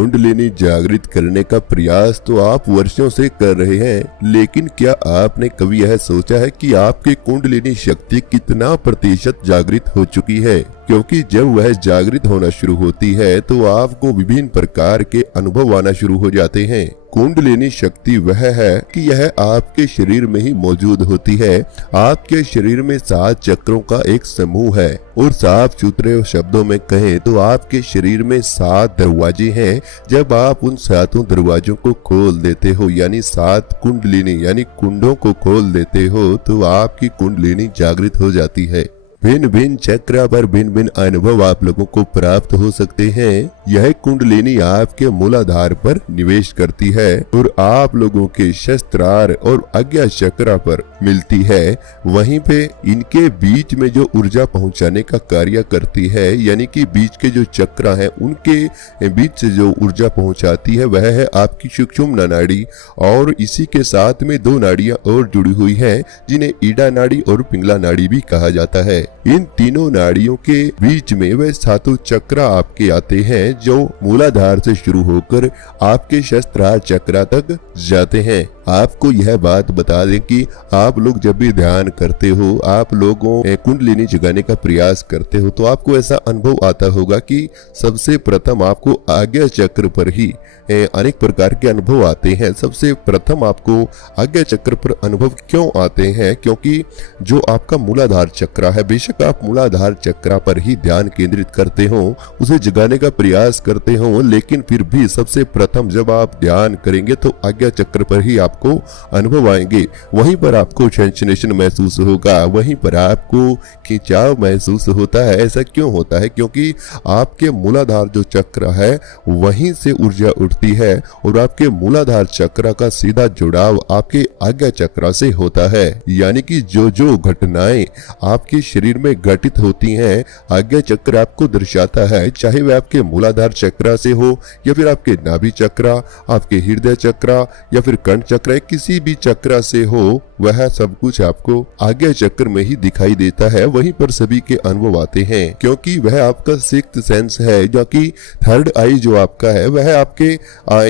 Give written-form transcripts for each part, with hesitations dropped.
कुंडलिनी जागृत करने का प्रयास तो आप वर्षों से कर रहे हैं, लेकिन क्या आपने कभी यह सोचा है कि आपकी कुंडलिनी शक्ति कितना प्रतिशत जागृत हो चुकी है? क्योंकि जब वह जागृत होना शुरू होती है तो आपको विभिन्न प्रकार के अनुभव आना शुरू हो जाते हैं। कुंडलिनी शक्ति वह है कि यह आपके शरीर में ही मौजूद होती है। आपके शरीर में 7 चक्रों का एक समूह है और साफ सुथरे शब्दों में कहें तो आपके शरीर में 7 दरवाजे हैं। जब आप उन 7 दरवाजों को खोल देते हो, यानी 7 कुंडलिनी यानी कुंडों को खोल देते हो, तो आपकी कुंडलिनी जागृत हो जाती है। भिन्न भिन्न चक्र पर भिन्न भिन्न अनुभव आप लोगों को प्राप्त हो सकते हैं। यह कुंडलिनी आपके मूलाधार पर निवेश करती है और आप लोगों के शस्त्रार और आज्ञा चक्र पर मिलती है। वहीं पे इनके बीच में जो ऊर्जा पहुंचाने का कार्य करती है, यानी कि बीच के जो चक्र हैं उनके बीच से जो ऊर्जा पहुंचाती है वह है आपकी सुषुम्ना नाड़ी, और इसी के साथ में 2 नाड़ियां और जुड़ी हुई हैं जिन्हें ईडा नाड़ी और पिंगला नाड़ी भी कहा जाता है। इन तीनों नाड़ियों के बीच में वह 7 चक्र आपके आते हैं जो मूलाधार से शुरू होकर आपके शस्त्रार चक्र तक जाते हैं। आपको यह बात बता दें कि आप लोग जब भी ध्यान करते हो, आप लोगों कुंडलिनी जगाने का प्रयास करते हो, तो आपको ऐसा अनुभव आता होगा कि सबसे प्रथम आपको आज्ञा चक्र पर ही अनेक प्रकार के अनुभव आते हैं। सबसे प्रथम आपको आज्ञा चक्र पर अनुभव क्यों आते हैं? क्योंकि जो आपका मूलाधार चक्र है, बेशक आप मूलाधार चक्र पर ही ध्यान केंद्रित करते हो, उसे जगाने का प्रयास करते हो, लेकिन फिर भी सबसे प्रथम जब आप ध्यान करेंगे तो आज्ञा चक्र पर ही आपको अनुभव आएंगे। वहीं पर आपको सेंसेशन महसूस होगा, वहीं पर आपको खिंचाव महसूस होता है। ऐसा क्यों होता है? क्योंकि आपके मूलाधार जो चक्र है वहीं से ऊर्जा उठती है और आपके मूलाधार चक्र का सीधा जुड़ाव आपके आज्ञा चक्र से होता है। यानी कि जो जो घटनाएं आपके शरीर में घटित होती हैं, आज्ञा चक्र आपको दर्शाता है, चाहे वह आपके मूलाधार चक्र से हो या फिर आपके नाभि चक्र, आपके हृदय चक्र या फिर कंठ चक्र, किसी भी चक्र से हो, वह सब कुछ आपको आज्ञा चक्र में ही दिखाई देता है। वहीं पर सभी के अनुभव आते हैं, क्योंकि वह आपका सिक्स्थ सेंस है, जो कि थर्ड आई जो आपका है वह आपके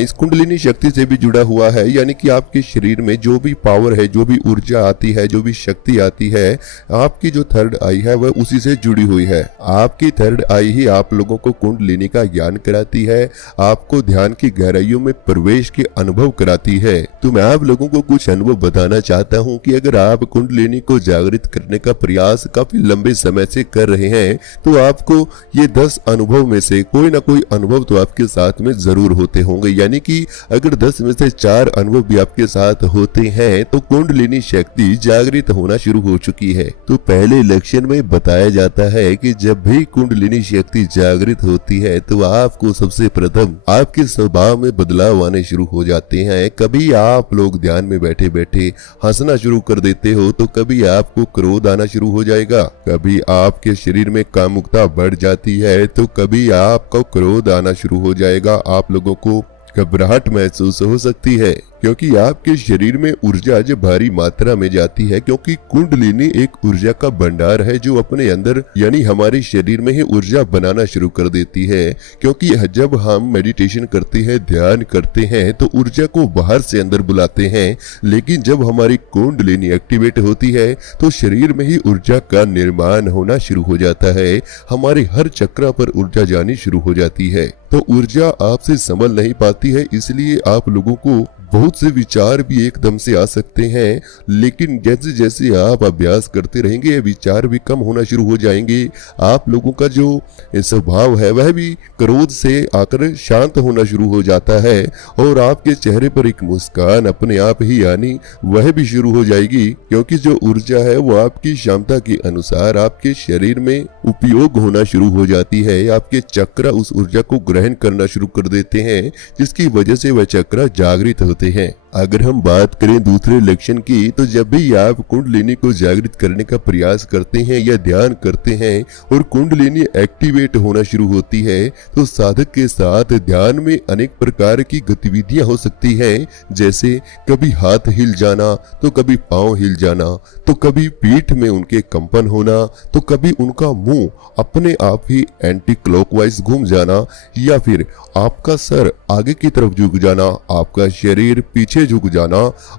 इस कुंडलिनी शक्ति से भी जुड़ा हुआ है। यानी कि आपके शरीर में जो भी पावर है, जो भी ऊर्जा आती है, जो भी शक्ति आती है, आपकी जो थर्ड आई है वह उसी से जुड़ी हुई है। आपकी थर्ड आई ही आप लोगों को कुंडलिनी का ज्ञान कराती है, आपको ध्यान की गहराइयों में प्रवेश के अनुभव कराती है। तो मैं आप लोगों को कुछ अनुभव बताना चाहता हूं कि अगर आप कुंडलिनी को जागृत करने का प्रयास काफी लंबे समय से कर रहे हैं तो आपको ये 10 अनुभव में से कोई ना कोई अनुभव तो आपके साथ में जरूर होते होंगे। यानी कि अगर 10 में से 4 अनुभव भी आपके साथ होते हैं तो कुंडलिनी शक्ति जागृत होना शुरू हो चुकी है। तो पहले लक्षण में बताया जाता है कि जब भी कुंडलिनी शक्ति जागृत होती है तो आपको सबसे प्रथम आपके स्वभाव में बदलाव आने शुरू हो जाते हैं। कभी आप लोग ध्यान में बैठे बैठे हंसना शुरू कर देते हो, तो कभी आपको क्रोध आना शुरू हो जाएगा, कभी आपके शरीर में कामुकता बढ़ जाती है, तो कभी आपको क्रोध आना शुरू हो जाएगा। आप लोगों को घबराहट महसूस हो सकती है, क्योंकि आपके शरीर में ऊर्जा आज भारी मात्रा में जाती है। क्योंकि कुंडलिनी एक ऊर्जा का भंडार है जो अपने अंदर यानी हमारे शरीर में ही ऊर्जा बनाना शुरू कर देती है। क्योंकि जब हम मेडिटेशन करते हैं, ध्यान करते हैं, तो ऊर्जा को बाहर से अंदर बुलाते हैं, लेकिन जब हमारी कुंडलिनी एक्टिवेट होती है तो शरीर में ही ऊर्जा का निर्माण होना शुरू हो जाता है। हमारे हर चक्र पर ऊर्जा जानी शुरू हो जाती है। तो ऊर्जा आपसे संभल नहीं पाती है, इसलिए आप लोगों को बहुत से विचार भी एकदम से आ सकते हैं, लेकिन जैसे जैसे आप अभ्यास करते रहेंगे ये विचार भी कम होना शुरू हो जाएंगे। आप लोगों का जो स्वभाव है वह भी क्रोध से आकर शांत होना शुरू हो जाता है और आपके चेहरे पर एक मुस्कान अपने आप ही आनी वह भी शुरू हो जाएगी। क्योंकि जो ऊर्जा है वो आपकी क्षमता के अनुसार आपके शरीर में उपयोग होना शुरू हो जाती है। आपके चक्र उस ऊर्जा को ग्रहण करना शुरू कर देते हैं, जिसकी वजह से वह चक्र जागृत होते हैं। अगर हम बात करें दूसरे लक्षण की, तो जब भी आप कुंडलिनी को जागृत करने का प्रयास करते हैं या ध्यान करते हैं और कुंडलिनी एक्टिवेट होना शुरू होती है, तो साधक के साथ ध्यान में अनेक प्रकार की गतिविधियां हो सकती हैं, जैसे कभी हाथ हिल जाना, तो कभी पांव हिल जाना, तो कभी पीठ में उनके कंपन होना, तो कभी उनका मुंह अपने आप ही एंटी क्लॉकवाइज घूम जाना, या फिर आपका सर आगे की तरफ झुक जाना, आपका शरीर पीछे झुक जाना,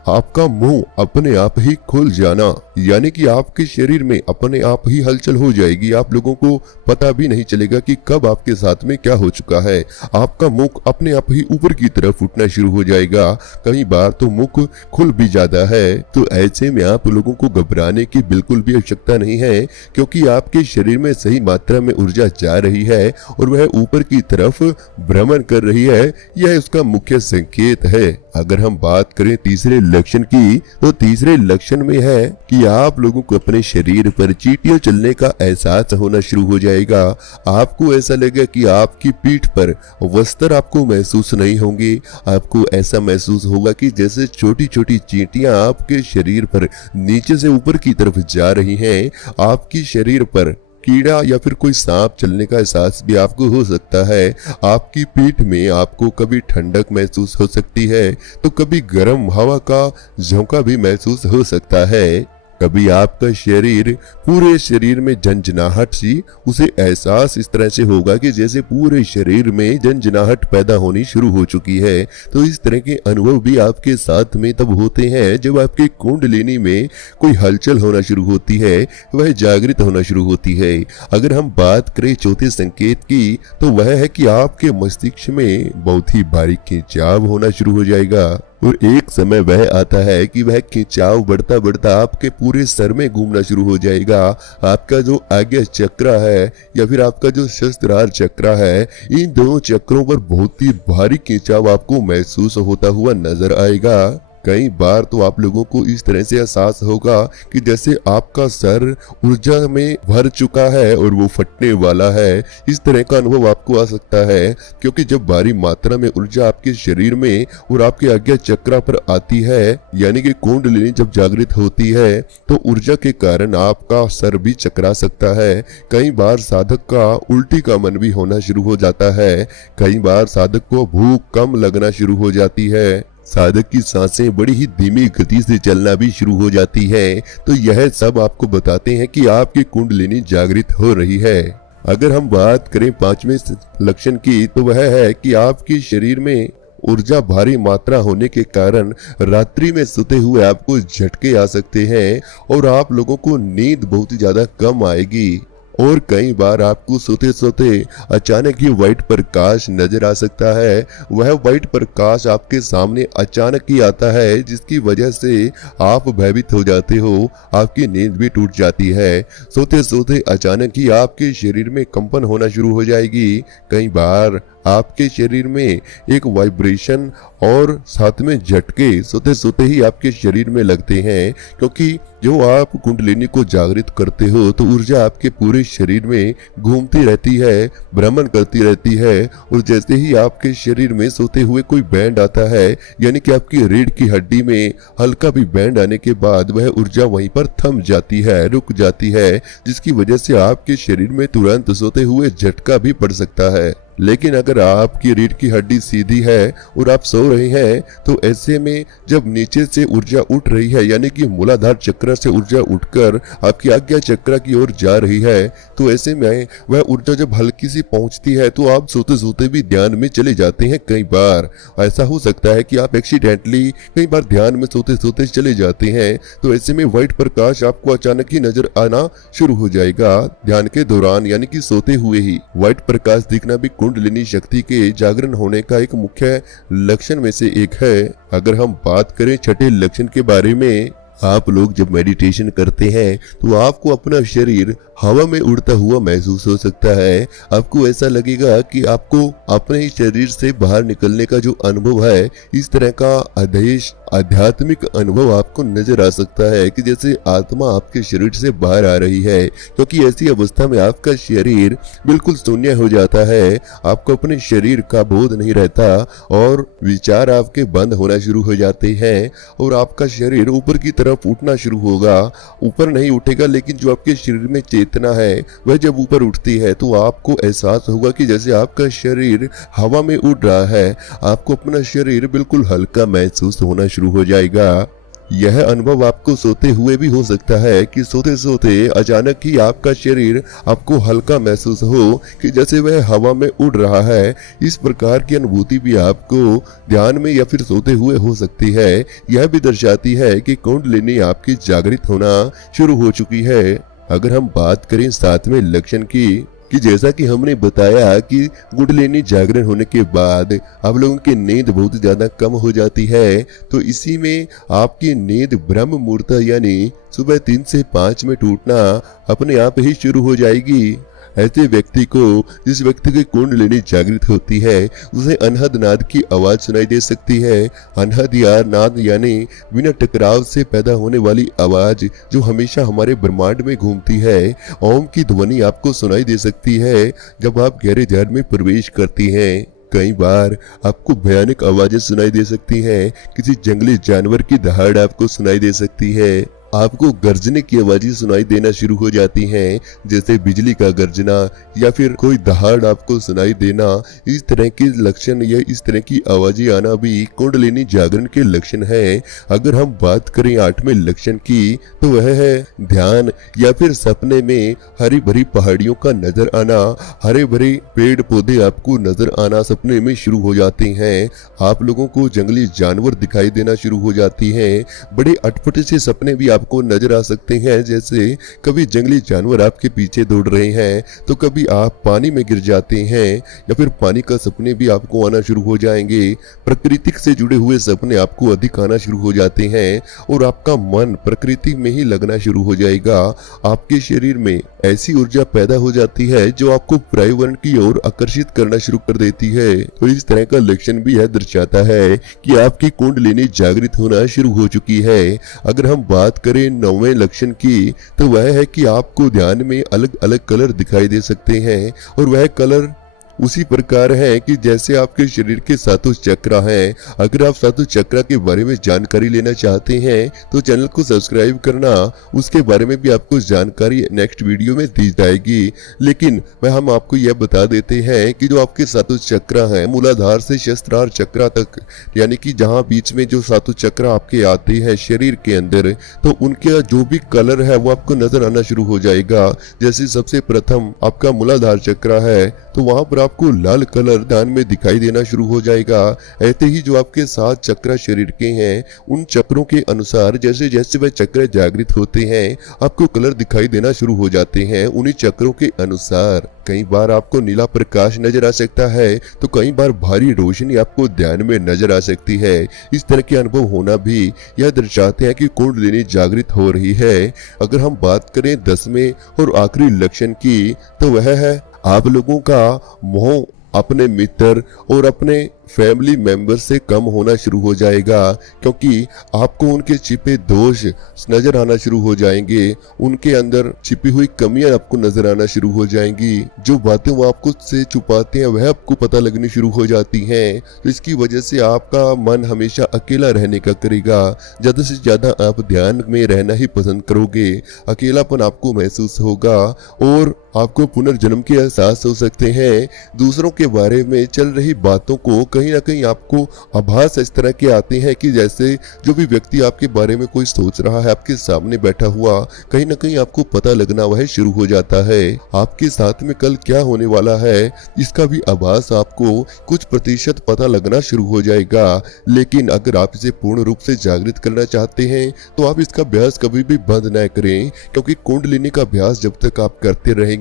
आपका मुंह अपने आप ही खुल जाना, यानी कि आपके शरीर में अपने आप ही हलचल हो जाएगी। आप लोगों को पता भी नहीं चलेगा कि कब आपके साथ में क्या हो चुका है। आपका मुख अपने आप ही ऊपर की तरफ उठना शुरू हो जाएगा, कई बार तो मुख खुल भी जाता है। तो ऐसे में आप लोगों को घबराने की बिल्कुल भी आवश्यकता नहीं है, क्योंकि आपके शरीर में सही मात्रा में ऊर्जा जा रही है और वह ऊपर की तरफ भ्रमण कर रही है। यह उसका मुख्य संकेत है। अगर हम बात करें तीसरे लक्षण की, तो तीसरे लक्षण में है कि आप लोगों को अपने शरीर पर चींटियां चलने का एहसास होना शुरू हो जाएगा। आपको ऐसा लगेगा कि आपकी पीठ पर वस्त्र आपको महसूस नहीं होंगे। आपको ऐसा महसूस होगा कि जैसे छोटी छोटी चींटियां आपके शरीर पर नीचे से ऊपर की तरफ जा रही हैं। आपकी शरीर पर कीड़ा या फिर कोई सांप चलने का एहसास भी आपको हो सकता है। आपकी पीठ में आपको कभी ठंडक महसूस हो सकती है, तो कभी गर्म हवा का झोंका भी महसूस हो सकता है। कभी आपका शरीर, पूरे शरीर में झंझनाहट सी, उसे एहसास इस तरह से होगा कि जैसे पूरे शरीर में झंझनाहट पैदा होनी शुरू हो चुकी है। तो इस तरह के अनुभव भी आपके साथ में तब होते हैं जब आपके कुंडलिनी में कोई हलचल होना शुरू होती है, वह जागृत होना शुरू होती है। अगर हम बात करें चौथे संकेत की, तो वह है कि आपके मस्तिष्क में बहुत ही बारीक खिंचाव होना शुरू हो जाएगा और एक समय वह आता है कि वह खिंचाव बढ़ता बढ़ता आपके पूरे सर में घूमना शुरू हो जाएगा। आपका जो आज्ञा चक्र है या फिर आपका जो सहस्त्रार चक्र है, इन दोनों चक्रों पर बहुत ही भारी खिंचाव आपको महसूस होता हुआ नजर आएगा। कई बार तो आप लोगों को इस तरह से एहसास होगा कि जैसे आपका सर ऊर्जा में भर चुका है और वो फटने वाला है। इस तरह का अनुभव आपको आ सकता है, क्योंकि जब भारी मात्रा में ऊर्जा आपके शरीर में और आपके आज्ञा चक्र पर आती है, यानी कि कुंडलिनी जब जागृत होती है, तो ऊर्जा के कारण आपका सर भी चकरा सकता है। कई बार साधक का उल्टी का मन भी होना शुरू हो जाता है। कई बार साधक को भूख कम लगना शुरू हो जाती है। साधक की सांसें बड़ी ही धीमी गति से चलना भी शुरू हो जाती है। तो यह सब आपको बताते हैं कि आपकी कुंडलिनी जागृत हो रही है। अगर हम बात करें पांचवें लक्षण की, तो वह है कि आपके शरीर में ऊर्जा भारी मात्रा होने के कारण रात्रि में सोते हुए आपको झटके आ सकते हैं और आप लोगों को नींद बहुत ही ज्यादा कम आएगी। और कई बार आपको सोते सोते अचानक ही व्हाइट प्रकाश नजर आ सकता है। वह व्हाइट प्रकाश आपके सामने अचानक ही आता है, जिसकी वजह से आप भयभीत हो जाते हो, आपकी नींद भी टूट जाती है। सोते सोते अचानक ही आपके शरीर में कंपन होना शुरू हो जाएगी। कई बार आपके शरीर में एक वाइब्रेशन और साथ में झटके सोते सोते ही आपके शरीर में लगते हैं, क्योंकि जो आप कुंडलिनी को जागृत करते हो तो ऊर्जा आपके पूरे शरीर में घूमती रहती है, भ्रमण करती रहती है। और जैसे ही आपके शरीर में सोते हुए कोई बैंड आता है, यानी कि आपकी रीढ़ की हड्डी में हल्का भी बैंड आने के बाद वह ऊर्जा वहीं पर थम जाती है, रुक जाती है, जिसकी वजह से आपके शरीर में तुरंत सोते हुए झटका भी पड़ सकता है। लेकिन अगर आपकी रीढ़ की हड्डी सीधी है और आप सो रहे हैं, तो ऐसे में जब नीचे से ऊर्जा उठ रही है, यानी कि मूलाधार चक्र से ऊर्जा उठकर आपकी आज्ञा चक्र की ओर जा रही है, तो ऐसे में वह ऊर्जा जब हल्की सी पहुंचती है तो आप सोते सोते भी ध्यान में चले जाते हैं। कई बार ऐसा हो सकता है कि आप एक्सीडेंटली कई बार ध्यान में सोते सोते चले जाते हैं। तो ऐसे में व्हाइट प्रकाश आपको अचानक ही नजर आना शुरू हो जाएगा ध्यान के दौरान, यानी कि सोते हुए ही व्हाइट प्रकाश दिखना भी कुंडलिनी शक्ति के जागरण होने का एक मुख्य लक्षण में से एक है। अगर हम बात करें छठे लक्षण के बारे में, आप लोग जब मेडिटेशन करते हैं तो आपको अपना शरीर हवा में उड़ता हुआ महसूस हो सकता है। आपको ऐसा लगेगा कि आपको अपने ही शरीर से बाहर निकलने का जो अनुभव है, इस तरह का आदेश आध्यात्मिक अनुभव आपको नजर आ सकता है कि जैसे आत्मा आपके शरीर से बाहर आ रही है, क्योंकि ऐसी अवस्था में आपका शरीर बिल्कुल शून्य हो जाता है, आपको अपने शरीर का बोध नहीं रहता और विचार आपके बंद होना शुरू हो जाते हैं और आपका शरीर ऊपर की तरफ उठना शुरू होगा। ऊपर नहीं उठेगा, लेकिन जो आपके शरीर में चेतना है वह जब ऊपर उठती है तो आपको एहसास होगा कि जैसे आपका शरीर हवा में उड़ रहा है, आपको अपना शरीर बिल्कुल हल्का महसूस होना शुरू हो जाएगा। यह अनुभव आपको सोते हुए भी हो सकता है कि सोते सोते अचानक ही आपका शरीर आपको हल्का महसूस हो कि जैसे वह हवा में उड़ रहा है। इस प्रकार की अनुभूति भी आपको ध्यान में या फिर सोते हुए हो सकती है। यह भी दर्शाती है कि कुंडलिनी आपकी जागृत होना शुरू हो चुकी है। अगर हम बात करें 7वें लक्षण की, कि जैसा कि हमने बताया कि कुंडलिनी जागरण होने के बाद आप लोगों की नींद बहुत ज्यादा कम हो जाती है, तो इसी में आपकी नींद ब्रह्म मुहूर्त यानी सुबह 3 से 5 में टूटना अपने आप ही शुरू हो जाएगी। ऐसे व्यक्ति को, जिस व्यक्ति की कुंडलिनी जागृत होती है, उसे अनहद नाद की आवाज सुनाई दे सकती है। अनहद या नाद यानी बिना टकराव से पैदा होने वाली आवाज जो हमेशा हमारे ब्रह्मांड में घूमती है। ओम की ध्वनि आपको सुनाई दे सकती है जब आप गहरे ध्यान में प्रवेश करती हैं। कई बार आपको भयानक आवाजें सुनाई दे सकती हैं। किसी जंगली जानवर की दहाड़ आपको सुनाई दे सकती है। आपको गर्जने की आवाजें सुनाई देना शुरू हो जाती हैं, जैसे बिजली का गर्जना या फिर कोई दहाड़ आपको सुनाई देना। इस तरह के लक्षण या इस तरह की आवाजें आना भी कुंडलिनी जागरण के लक्षण है। अगर हम बात करें 8वें लक्षण की, तो वह है ध्यान या फिर सपने में हरी भरी पहाड़ियों का नजर आना। हरे भरे पेड़ पौधे आपको नजर आना सपने में शुरू हो जाते हैं। आप लोगों को जंगली जानवर दिखाई देना शुरू हो जाती हैं। बड़े अटपटे से सपने भी आपको नजर आ सकते हैं, जैसे कभी जंगली जानवर आपके पीछे दौड़ रहे हैं, तो कभी आप पानी में गिर जाते हैं या फिर पानी का सपने भी आपको आना शुरू हो जाएंगे। प्रकृति से जुड़े हुए सपने आपको अधिक आना शुरू हो जाते हैं और आपका मन प्रकृति में ही लगना शुरू हो जाएगा। आपके शरीर में ऐसी ऊर्जा पैदा हो जाती है जो आपको पर्यावरण की ओर आकर्षित करना शुरू कर देती है। तो इस तरह का लक्षण भी यह दर्शाता है कि आपकी कुंडलिनी जागृत होना शुरू हो चुकी है। अगर हम बात करें 9वें लक्षण की, तो वह है कि आपको ध्यान में अलग अलग कलर दिखाई दे सकते हैं और वह कलर उसी प्रकार है कि जैसे आपके शरीर के सातों चक्र हैं। अगर आप सातों चक्र के बारे में जानकारी लेना चाहते हैं तो चैनल को सब्सक्राइब करना, उसके बारे में भी आपको जानकारी नेक्स्ट वीडियो में दी जाएगी। लेकिन हम आपको यह बता देते हैं कि जो आपके सातों चक्र हैं, मूलाधार से सहस्त्रार चक्र तक, यानी कि जहां बीच में जो सातों चक्र आपके आते हैं शरीर के अंदर, तो उनका जो भी कलर है वो आपको नजर आना शुरू हो जाएगा। जैसे सबसे प्रथम आपका मूलाधार चक्र है, तो वहां पर आपको लाल कलर ध्यान में दिखाई देना शुरू हो जाएगा। ऐसे ही जो आपके 7 चक्र शरीर के हैं, उन चक्रों के अनुसार जैसे जैसे वह चक्र जागृत होते हैं, आपको कलर दिखाई देना शुरू हो जाते हैं उन्हीं चक्रों के अनुसार। कई बार आपको नीला प्रकाश नजर आ सकता है, तो कई बार भारी रोशनी आपको ध्यान में नजर आ सकती है। इस तरह के अनुभव होना भी यह दर्शाते हैं कि कुंडलिनी जागृत हो रही है। अगर हम बात करें 10वें और आखिरी लक्षण की, तो वह है आप लोगों का मोह अपने मित्र और अपने फैमिली मेंबर से कम होना शुरू हो जाएगा, क्योंकि आपको उनके छिपे दोष नजर आना शुरू हो जाएंगे। उनके अंदर छिपी हुई कमियां आपको नजर आना शुरू हो जाएंगी। जो बातें वो आपको से छुपाते हैं वह आपको पता लगनी शुरू हो जाती हैं। तो इसकी वजह से आपका मन हमेशा अकेला रहने का करेगा। ज्यादा से ज्यादा आप ध्यान में रहना ही पसंद करोगे। अकेलापन आपको महसूस होगा और आपको पुनर्जन्म के एहसास हो सकते हैं। दूसरों के बारे में चल रही बातों को कहीं ना कहीं आपको आभास इस तरह के आते हैं कि जैसे जो भी व्यक्ति आपके बारे में कोई सोच रहा है आपके सामने बैठा हुआ, कहीं ना कहीं आपको पता लगना वह शुरू हो जाता है। आपके साथ में कल क्या होने वाला है इसका भी आभास आपको कुछ प्रतिशत पता लगना शुरू हो जाएगा। लेकिन अगर आप इसे पूर्ण रूप से जागृत करना चाहते हैं तो आप इसका अभ्यास कभी भी बंद न करें, क्योंकि कुंडलिनी का अभ्यास जब तक आप करते रहेंगे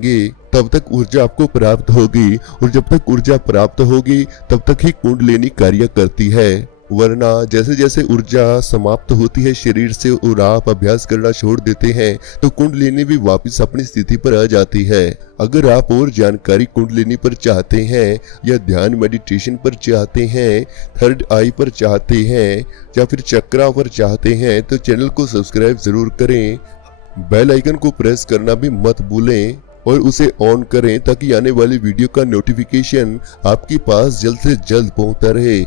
तब तक ऊर्जा आपको प्राप्त होगी, और जब तक ऊर्जा प्राप्त होगी तब तक ही कुंडलिनी कार्य करती है। वरना जैसे जैसे ऊर्जा समाप्त होती है शरीर से और आप अभ्यास करना छोड़ देते हैं तो कुंडलिनी भी वापस अपनी स्थिति पर आ जाती है। अगर आप और जानकारी कुंडलिनी पर चाहते हैं या ध्यान मेडिटेशन पर चाहते हैं, थर्ड आई पर चाहते हैं या फिर चक्रा पर चाहते हैं तो चैनल को सब्सक्राइब जरूर करें। बेल आइकन को प्रेस करना भी मत भूलें और उसे ऑन करें ताकि आने वाली वीडियो का नोटिफिकेशन आपके पास जल्द से जल्द पहुंचता रहे।